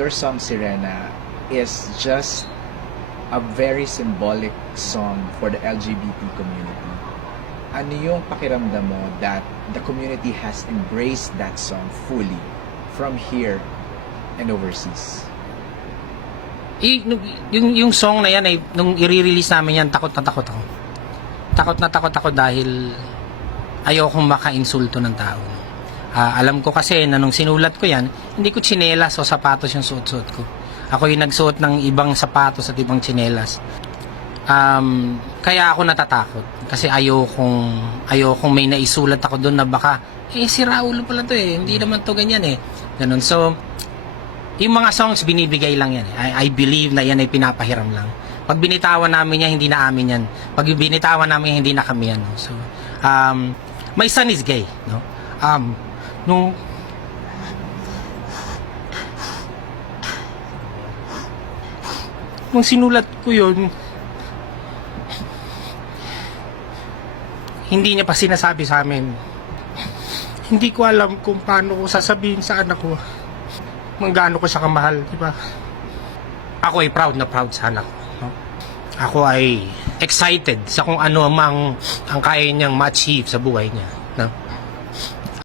Your song Sirena is just a very symbolic song for the LGBT community. Ano yung pakiramdam mo that the community has embraced that song fully from here and overseas? Nung- yung, yung song na yan, ay, nung i-release namin yan, takot na takot ako. Takot na takot ako dahil ayokong maka-insulto ng tao. Ah, alam ko kasi na nung sinulat ko yan, hindi ko tsinelas o sapatos yung suot-suot ko. Ako yung nagsuot ng ibang sapatos at ibang tsinelas. Um, kaya ako natatakot. Kasi ayokong, ayokong may naisulat ako doon na baka, eh si Raul pala to eh, hindi naman to ganyan eh. Ganun. So, yung mga songs binibigay lang yan. eh. I, I believe na yan ay pinapahiram lang. Pag binitawan namin yan, hindi na amin yan. Pag binitawan namin yan, hindi na kami yan. no? So, um, my son is gay. No? Um, nung nung sinulat ko yun, hindi niya pa sinasabi sa amin. Hindi ko alam kung paano ko sasabihin sa anak ko kung gaano ko siya kamahal, di ba? Ako ay proud na proud sa anak no? Ako ay excited sa kung ano mang ang kaya niyang ma-achieve sa buhay niya.